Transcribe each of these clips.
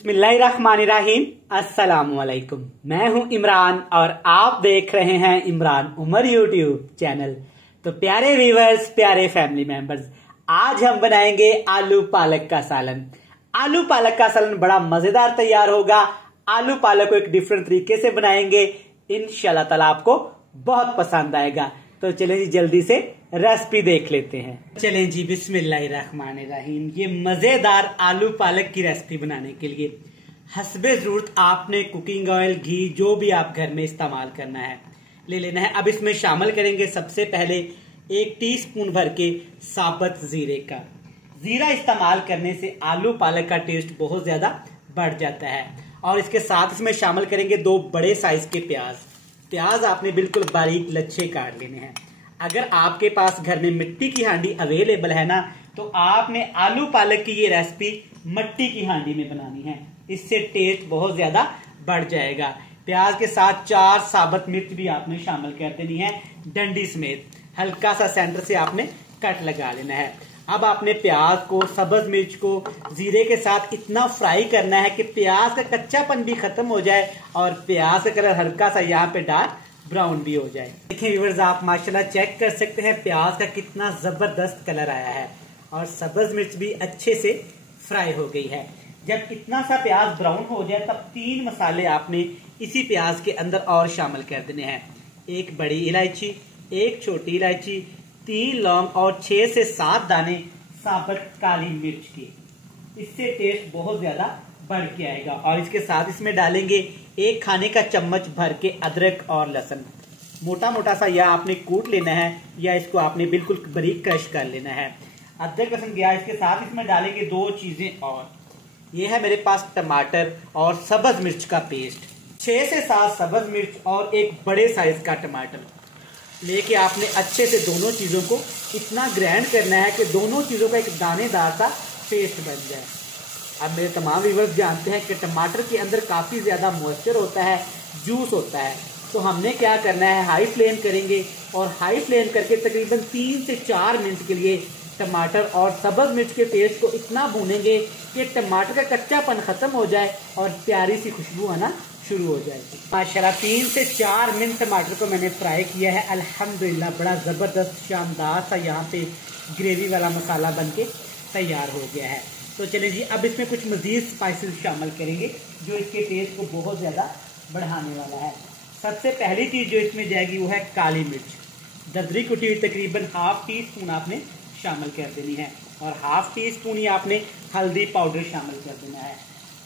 बिस्मिल्लाहिर्रहमानिर्रहीम। अस्सलामुअलैकुम। मैं हूं इमरान और आप देख रहे हैं इमरान उमर यूट्यूब चैनल। तो प्यारे व्यूवर्स, प्यारे फैमिली मेंबर्स, आज हम बनाएंगे आलू पालक का सालन। आलू पालक का सालन बड़ा मजेदार तैयार होगा। आलू पालक को एक डिफरेंट तरीके से बनाएंगे, इंशाल्लाह ताला आपको बहुत पसंद आएगा। तो चलें जी जल्दी से रेसिपी देख लेते हैं। चलें जी, बिस्मिल्लाहिर्रहमानिर्रहीम। ये मजेदार आलू पालक की रेसिपी बनाने के लिए हस्बे जरूरत आपने कुकिंग ऑयल, घी, जो भी आप घर में इस्तेमाल करना है ले लेना है। अब इसमें शामिल करेंगे सबसे पहले 1 टीस्पून भर के साबुत जीरे का। जीरा इस्तेमाल करने से आलू पालक का टेस्ट बहुत ज्यादा बढ़ जाता है। और इसके साथ इसमें शामिल करेंगे 2 बड़े साइज के प्याज। प्याज आपने बिल्कुल बारीक लच्छे काट लेने हैं। अगर आपके पास घर में मिट्टी की हांडी अवेलेबल है ना, तो आपने आलू पालक की ये रेसिपी मिट्टी की हांडी में बनानी है। इससे टेस्ट बहुत ज्यादा बढ़ जाएगा। प्याज के साथ 4 साबुत मिर्च भी आपने शामिल कर देनी है, डंडी समेत। हल्का सा सेंटर से आपने कट लगा लेना है। अब आपने प्याज को, सब्ज मिर्च को जीरे के साथ इतना फ्राई करना है कि प्याज का कच्चापन भी खत्म हो जाए और प्याज का कलर हल्का सा यहाँ पे डार्क ब्राउन भी हो जाए। देखिए व्यूअर्स, आप माशाल्लाह चेक कर सकते हैं प्याज का कितना जबरदस्त कलर आया है और सब्ज मिर्च भी अच्छे से फ्राई हो गई है। जब इतना सा प्याज ब्राउन हो जाए तब 3 मसाले आपने इसी प्याज के अंदर और शामिल कर देने हैं। 1 बड़ी इलायची, 1 छोटी इलायची, 3 लौंग और 6 से 7 दाने साबुत काली मिर्च की। इससे टेस्ट बहुत ज्यादा बढ़ के आएगा। और इसके साथ इसमें डालेंगे 1 खाने का चम्मच भर के अदरक और लहसुन। मोटा मोटा सा या आपने कूट लेना है या इसको आपने बिल्कुल बारीक क्रश कर लेना है। अदरक लहसुन गया। इसके साथ इसमें डालेंगे 2 चीजें और। ये है मेरे पास टमाटर और सब्ज मिर्च का पेस्ट। 6 से 7 सब्ज मिर्च और 1 बड़े साइज का टमाटर लेके आपने अच्छे से दोनों चीजों को इतना ग्राइंड करना है कि दोनों चीजों का एक दानेदार सा पेस्ट बन जाए। अब मेरे तमाम व्यूअर्स जानते हैं कि टमाटर के अंदर काफी ज्यादा मॉइस्चर होता है, जूस होता है। तो हमने क्या करना है, हाई फ्लेम करेंगे और हाई फ्लेम करके तकरीबन 3 से 4 मिनट के लिए टमाटर और सब्ज मिर्च के पेस्ट को इतना भूनेंगे कि टमाटर का कच्चापन खत्म हो जाए और प्यारी सी खुशबू आना शुरू हो जाएगी। माशाल्लाह 3 से 4 मिनट टमाटर को मैंने फ्राई किया है। अल्हम्दुलिल्लाह बड़ा जबरदस्त शानदार सा यहाँ पे ग्रेवी वाला मसाला बनके तैयार हो गया है। तो चलिए जी, अब इसमें कुछ मजीद स्पाइसेस शामिल करेंगे जो इसके टेस्ट को बहुत ज्यादा बढ़ाने वाला है। सबसे पहली चीज जो इसमें जाएगी वो है काली मिर्च। दरदरी कुटी हुई तकरीबन ½ टीस्पून आपने शामिल कर देनी है और ½ टीस्पून ही आपने हल्दी पाउडर शामिल कर देना है।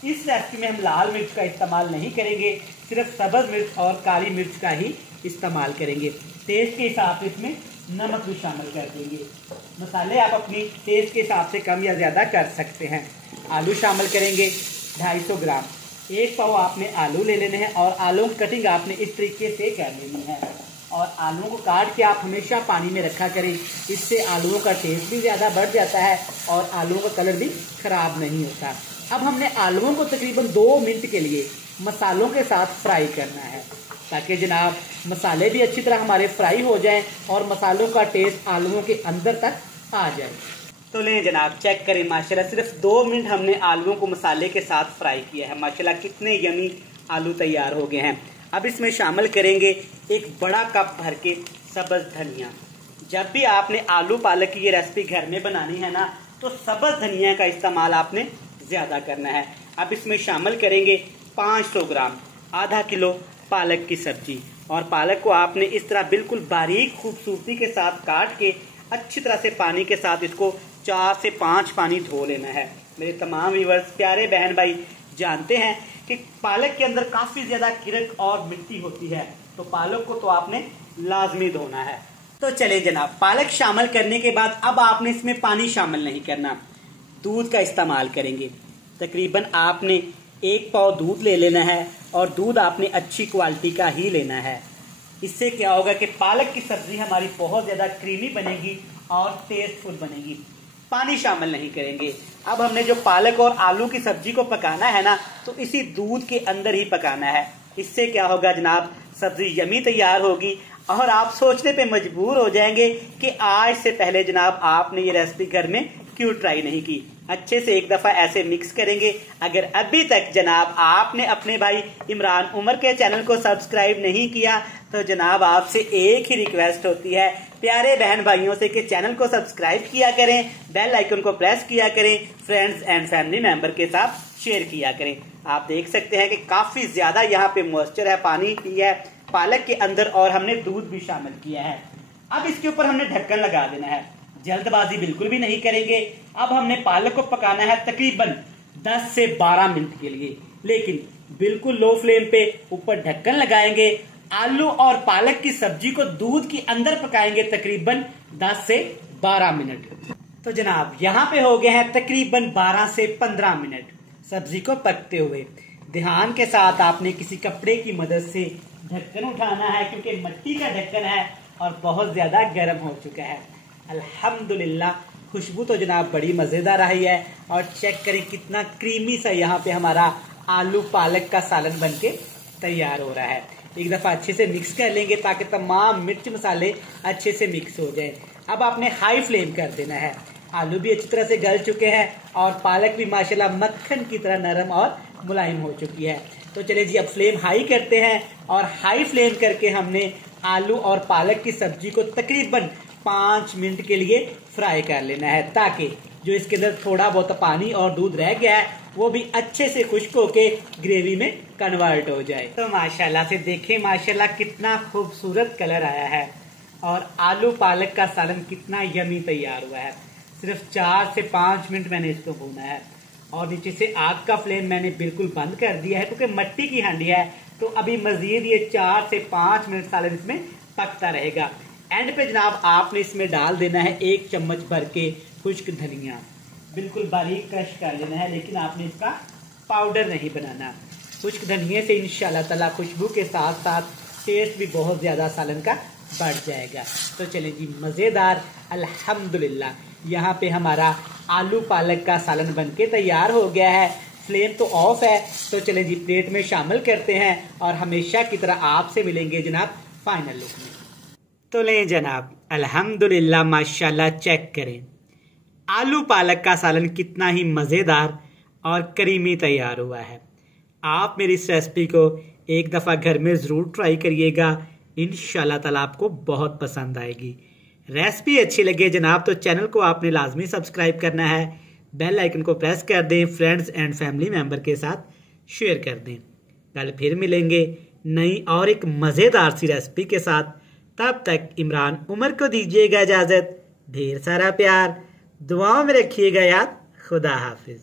इस रेसिपी में हम लाल मिर्च का इस्तेमाल नहीं करेंगे, सिर्फ सब्ज मिर्च और काली मिर्च का ही इस्तेमाल करेंगे। टेस्ट के हिसाब से इसमें नमक भी शामिल कर देंगे। मसाले आप अपनी टेस्ट के हिसाब से कम या ज्यादा कर सकते हैं। आलू शामिल करेंगे 250 ग्राम। 1 पाव आपने आलू ले लेने हैं और आलू की कटिंग आपने इस तरीके से कर लेनी है। और आलूओं को काट के आप हमेशा पानी में रखा करें, इससे आलूओं का टेस्ट भी ज्यादा बढ़ जाता है और आलूओं का कलर भी खराब नहीं होता। अब हमने आलूओं को तकरीबन 2 मिनट के लिए मसालों के साथ फ्राई करना है ताकि जनाब मसाले भी अच्छी तरह हमारे फ्राई हो जाएं और मसालों का टेस्ट आलूओं के अंदर तक आ जाए। तो लें जनाब, चेक करें, माशाल्लाह सिर्फ 2 मिनट हमने आलूओं को मसाले के साथ फ्राई किया है। माशाल्लाह कितने यमी आलू तैयार हो गए हैं। अब इसमें शामिल करेंगे 1 बड़ा कप भर के सब्ज धनिया। जब भी आपने आलू पालक की ये रेसिपी घर में बनानी है ना, तो सब्ज धनिया का इस्तेमाल आपने ज्यादा करना है। अब इसमें शामिल करेंगे 500 ग्राम, ½ किलो पालक की सब्जी। और पालक को आपने इस तरह बिल्कुल बारीक खूबसूरती के साथ काट के अच्छी तरह से पानी के साथ इसको 4 से 5 पानी धो लेना है। मेरे तमाम व्यूअर्स, प्यारे बहन भाई जानते हैं कि पालक के अंदर काफी ज्यादा किरक और मिट्टी होती है, तो पालक को तो आपने लाजमी धोना है। तो चले जनाब, पालक शामिल करने के बाद अब आपने इसमें पानी शामिल नहीं करना, दूध का इस्तेमाल करेंगे। तकरीबन आपने 1 पाव दूध ले लेना है और दूध आपने अच्छी क्वालिटी का ही लेना है। इससे क्या होगा कि पालक की सब्जी हमारी बहुत ज्यादा क्रीमी बनेगी और टेस्टफुल बनेगी। पानी शामिल नहीं करेंगे। अब हमने जो पालक और आलू की सब्जी को पकाना है ना, तो इसी दूध के अंदर ही पकाना है। इससे क्या होगा जनाब, सब्जी यमी तैयार होगी और आप सोचने पे मजबूर हो जाएंगे कि आज से पहले जनाब आपने ये रेसिपी घर में क्यों ट्राई नहीं की। अच्छे से एक दफा ऐसे मिक्स करेंगे। अगर अभी तक जनाब आपने अपने भाई इमरान उमर के चैनल को सब्सक्राइब नहीं किया तो जनाब आपसे एक ही रिक्वेस्ट होती है प्यारे बहन भाइयों से कि चैनल को सब्सक्राइब किया करें, बेल आइकन को प्रेस किया करें, फ्रेंड्स एंड फैमिली मेंबर के साथ शेयर किया करें। आप देख सकते हैं कि काफी ज्यादा यहाँ पे मॉइस्चर है, पानी भी है पालक के अंदर और हमने दूध भी शामिल किया है। अब इसके ऊपर हमने ढक्कन लगा देना है, जल्दबाजी बिल्कुल भी नहीं करेंगे। अब हमने पालक को पकाना है तकरीबन 10 से 12 मिनट के लिए, लेकिन बिल्कुल लो फ्लेम पे ऊपर ढक्कन लगाएंगे। आलू और पालक की सब्जी को दूध के अंदर पकाएंगे तकरीबन 10 से 12 मिनट। तो जनाब यहाँ पे हो गए हैं तकरीबन 12 से 15 मिनट सब्जी को पकते हुए। ध्यान के साथ आपने किसी कपड़े की मदद से ढक्कन उठाना है क्योंकि मिट्टी का ढक्कन है और बहुत ज्यादा गर्म हो चुका है। अल्हम्दुलिल्लाह खुशबू तो जनाब बड़ी मजेदार आई है और चेक करें कितना क्रीमी सा यहाँ पे हमारा आलू पालक का सालन बनके तैयार हो रहा है। एक दफा अच्छे से मिक्स कर लेंगे ताकि तमाम मिर्च मसाले अच्छे से मिक्स हो जाए। अब आपने हाई फ्लेम कर देना है। आलू भी अच्छी तरह से गल चुके हैं और पालक भी माशाल्लाह मक्खन की तरह नरम और मुलायम हो चुकी है। तो चलिए जी अब फ्लेम हाई करते हैं और हाई फ्लेम करके हमने आलू और पालक की सब्जी को तकरीबन 5 मिनट के लिए फ्राई कर लेना है ताकि जो इसके अंदर थोड़ा बहुत पानी और दूध रह गया है वो भी अच्छे से खुश्क होके ग्रेवी में कन्वर्ट हो जाए। तो माशाल्लाह से देखें माशाल्लाह कितना खूबसूरत कलर आया है और आलू पालक का सालन कितना यमी तैयार हुआ है। सिर्फ 4 से 5 मिनट मैंने इसको भूना है और नीचे से आग का फ्लेम मैंने बिल्कुल बंद कर दिया है क्योंकि मिट्टी की हांडी है। तो अभी मजीद ये 4 से 5 मिनट सालन इसमें पकता रहेगा। एंड पे जनाब आपने इसमें डाल देना है 1 चम्मच भर के खुश्क धनिया, बिल्कुल बारीक क्रश कर लेना है, लेकिन आपने इसका पाउडर नहीं बनाना। खुश्क धनिये से इंशाल्लाह ताला खुशबू के साथ साथ टेस्ट भी बहुत ज्यादा सालन का बढ़ जाएगा। तो चलें जी मजेदार अल्हम्दुलिल्लाह यहाँ पे हमारा आलू पालक का सालन बनके तैयार हो गया है। फ्लेम तो ऑफ है। तो चलें जी प्लेट में शामिल करते हैं और हमेशा की तरह आपसे मिलेंगे जनाब फाइनल लुक में। तो लें जनाब अल्हम्दुलिल्लाह माशाल्लाह चेक करें आलू पालक का सालन कितना ही मज़ेदार और करीमी तैयार हुआ है। आप मेरी इस रेसिपी को एक दफ़ा घर में ज़रूर ट्राई करिएगा, इंशाल्लाह ताला आपको बहुत पसंद आएगी। रेसिपी अच्छी लगे जनाब तो चैनल को आपने लाजमी सब्सक्राइब करना है, बेल आइकन को प्रेस कर दें, फ्रेंड्स एंड फैमिली मेंबर के साथ शेयर कर दें। कल फिर मिलेंगे नई और एक मज़ेदार सी रेसिपी के साथ। तब तक इमरान उमर को दीजिएगा इजाज़त। ढेर सारा प्यार, दुआओं में रखिएगा याद। खुदा हाफिज।